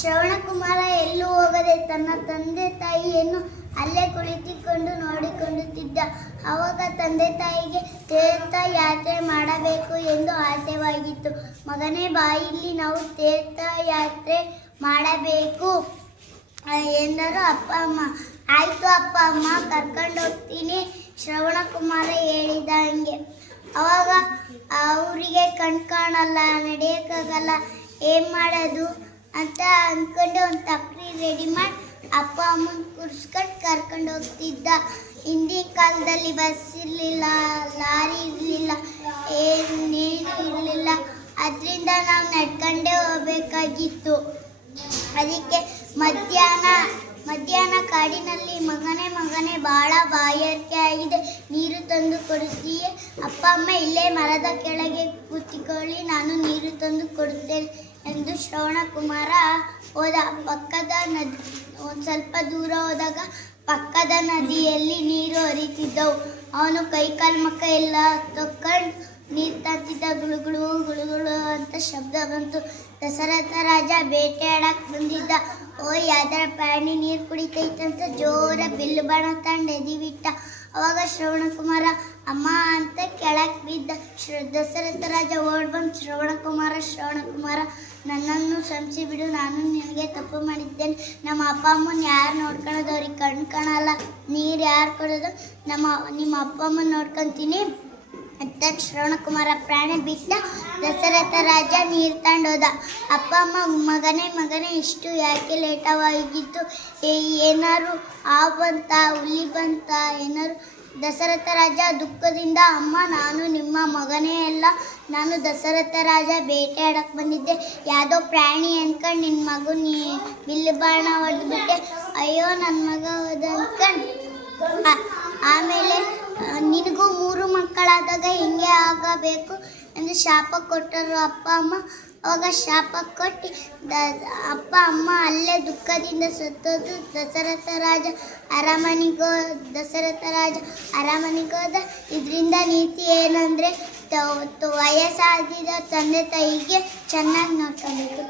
ಶ್ರವಣಕುಮಾರ ಎಲ್ಲೂ ಹೋಗದೆ ತನ್ನ ತಂದೆ ತಾಯಿಯನ್ನು ಅಲ್ಲೇ ಕುಳಿತುಕೊಂಡು ನೋಡಿಕೊಳ್ಳುತ್ತಿದ್ದ. ಆವಾಗ ತಂದೆ ತಾಯಿಗೆ ತೀರ್ಥ ಯಾತ್ರೆ ಮಾಡಬೇಕು ಎಂದು ಆಸೆವಾಗಿತ್ತು. ಮಗನೇ ಬಾಯಿಲಿ ನಾವು ತೀರ್ಥ ಯಾತ್ರೆ ಮಾಡಬೇಕು ಎಂದರು ಅಪ್ಪ ಅಮ್ಮ. ಆಯಿತು ಅಪ್ಪ ಅಮ್ಮ, ಕರ್ಕೊಂಡು ಹೋಗ್ತೀನಿ, ಶ್ರವಣಕುಮಾರ ಹೇಳಿದ ಹಂಗೆ. ಅವಾಗ ಅವರಿಗೆ ಕಣ್ ಕಾಣಲ್ಲ, ನಡೆಯೋಕ್ಕಾಗಲ್ಲ. ಏನು ಮಾಡೋದು? ಅಂತ ಅಂದ್ಕೊಂಡು ಒಂದು ತಪ್ರಿ ರೆಡಿ ಮಾಡಿ ಅಪ್ಪ ಅಮ್ಮನ ಕುರ್ಸ್ಕೊಂಡು ಕರ್ಕೊಂಡು ಹೋಗ್ತಿದ್ದ. ಹಿಂದಿನ ಕಾಲದಲ್ಲಿ ಬಸ್ ಇರಲಿಲ್ಲ, ಲಾರಿ ಇರಲಿಲ್ಲ ಏನೇನು ಇರಲಿಲ್ಲ. ಅದರಿಂದ ನಾವು ನಡ್ಕೊಂಡೇ ಹೋಗ್ಬೇಕಾಗಿತ್ತು. ಅದಕ್ಕೆ ಮಧ್ಯಾಹ್ನ ಮಧ್ಯಾಹ್ನ ಕಾಡಿನಲ್ಲಿ ಮಗನೇ ಮಗನೇ ಭಾಳ ಬಾಯಾರಿಕೆ ಆಗಿದೆ. ನೀರು ತಂದು ಕೊಡುತ್ತೀಯೇ? ಅಪ್ಪ, ಅಮ್ಮ ಇಲ್ಲೇ ಮರದ ಕೆಳಗೆ ಕೂತಿಕೊಳ್ಳಿ, ನಾನು ನೀರು ತಂದು ಕೊಡುತ್ತೇನೆ. ಎಂದು ಶ್ರವಣಕುಮಾರ ಹೋದ ಪಕ್ಕದ ನದಿ, ಒಂದು ಸ್ವಲ್ಪ ದೂರ ಹೋದಾಗ ಪಕ್ಕದ ನದಿಯಲ್ಲಿ ನೀರು ಹರಿತಿದ್ದವು. ಅವನು ಕೈಕಾಲು ಮಕ್ಕ ಎಲ್ಲ ತಕ್ಕೊಂಡು ನೀರು ತರ್ತಿದ್ದ ಗುಳುಗುಳು ಗುಳುಗುಳು ಅಂತ ಶಬ್ದ ಬಂತು. ದಶರಥ ರಾಜ ಬೇಟೆಯಾಡಕ್ ಬಂದಿದ್ದ ಓ ಯಾವ್ದಾರ ಪ್ರಾಣಿ ನೀರು ಕುಡಿತೈತಂತ ಜೋರ ಬಿಲ್ಲು ಬಾಣ ತಂಡೆದಿ ಎದಿಬಿಟ್ಟ. ಅವಾಗ ಶ್ರವಣಕುಮಾರ ಅಮ್ಮ ಅಂತ ಕೆಳಕ್ ಬಿದ್ದ ಶ್ರ ದಶರಥ ರಾಜ ಓಡ್ ಬಂದು ಶ್ರವಣಕುಮಾರ ಶ್ರವಣಕುಮಾರ ನನ್ನನ್ನು ಶ್ರಮಿಸಿ ಬಿಡು, ನಾನು ನಿನಗೆ ತಪ್ಪು ಮಾಡಿದ್ದೇನೆ. ನಮ್ಮ ಅಪ್ಪ, ಅಮ್ಮನ ಯಾರು ನೋಡ್ಕೊಳೋದು ಅವ್ರಿಗೆ ಕಣ್ ಕಾಣಲ್ಲ, ನೀರು ಯಾರು ಕೊಡೋದು? ನಮ್ಮ, ನಿಮ್ಮ ಅಪ್ಪ ಅಮ್ಮನ ನೋಡ್ಕೊತೀನಿ. ಅಂತ ಶ್ರವಣಕುಮಾರ ಪ್ರಾಣ ಬಿಟ್ಟ ದಶರಥ ರಾಜ ನೀರು ತಂಡೋದ ಅಪ್ಪ, ಅಮ್ಮ, ಮಗನೇ ಮಗನೇ, ಇಷ್ಟು ಯಾಕೆ ಲೇಟವಾಗಿತ್ತು ಏನಾರು ಆ ಬಂತ ಹುಲಿ ಬಂತ ಏನಾರು ದಶರಥ ರಾಜ ದುಃಖದಿಂದ, ಅಮ್ಮ, ನಾನು ನಿಮ್ಮ ಮಗನೇ ಅಲ್ಲ, ನಾನು ದಶರಥ ರಾಜ ಬೇಟೆಯಾಡಕ್ಕೆ ಬಂದಿದ್ದೆ. ಯಾವುದೋ ಪ್ರಾಣಿ ಅಂದ್ಕೊಂಡು ನಿನ್ನ ಮಗು ನೀ ಬಿಲ್ಲು ಬಾಣ ಹೊಡೆದ್ಬಿಟ್ಟೆ. ಅಯ್ಯೋ ನನ್ನ ಮಗ ಹೋದ ಅಂದ್ಕೊಂಡು ಆಮೇಲೆ ಮಕ್ಕಳಾದಾಗ ಆಗಬೇಕು ಎಂದು ಶಾಪ ಕೊಟ್ಟರು. ಅಪ್ಪ, ಅಮ್ಮ, ಅವಾಗ ಶಾಪ ಕೊಟ್ಟು ಅಪ್ಪ, ಅಮ್ಮ ಅಲ್ಲೇ ದುಃಖದಿಂದ ಸತ್ತೋದು ದಶರಥ ರಾಜ ಅರಮನೆಗೋ ದಶರಥ ರಾಜ ಅರಮನೆಗೋದ. ಇದರಿಂದ ನೀತಿ ಏನಂದರೆ ವಯಸ್ಸಾದಿದ ತಂದೆ ತಾಯಿಗೆ ಚೆನ್ನಾಗಿ ನೋಡ್ಕೊಬೇಕು.